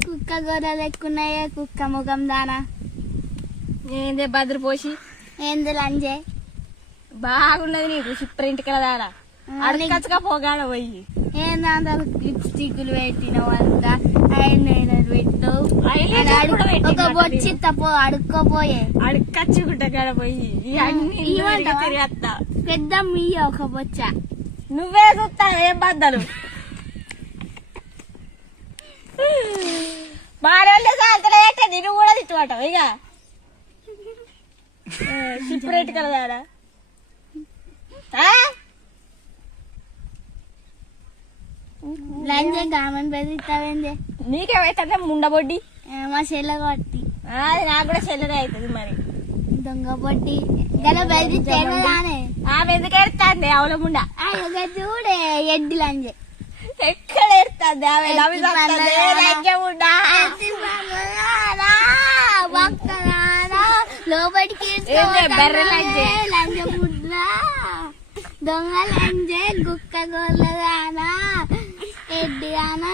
కుక్క గొర్రెలు ఎక్కున్నాయే కుక్క ముఖం దానా ఏందే భద్రపోసి ఏంది లంజే బాగున్నది నీకు సూపర్ ఇంటికి దాడా అడగచ్చుగా పోగాడ పోయి ఏందంతా లిప్స్టిక్లు పెట్టినావు అంతా ఐలైనర్ పెట్టావు ఒక బొచ్చి తప్పో అడుక్కోపోయే అడగచ్చుకుంటా కాడ పోయి తిరిగత్తా పెద్ద మీయ ఒక బొచ్చ నువ్వే చూస్తావు ఏం బద్దలు మారోళ్ళే సాల్తలేట నిన్ను కూడా తిట్టుకుంటావు ఇక సూపర్ ఇంటికి దాడా లంజే గామని బెదిరిస్తావేందే నీకేమైతే ముండబొడ్డి మా చెల్ల కొట్టి అది నాకు కూడా చెల్లెదే అవుతుంది మరి దొంగ పొట్టి గల బెదిరిస్తేనే ఆమె ఎందుకు ఎడతాంది ఆవుల ముండ అయ్యో చూడే ఎడ్డి లంజే ఎక్కడ ఎడతాంది ఆమె లోపలికి బర్రె లంజే లంజ ముద్ర దొంగ లంజే గుక్క గోళ్ళదానా ఎడ్డి గానా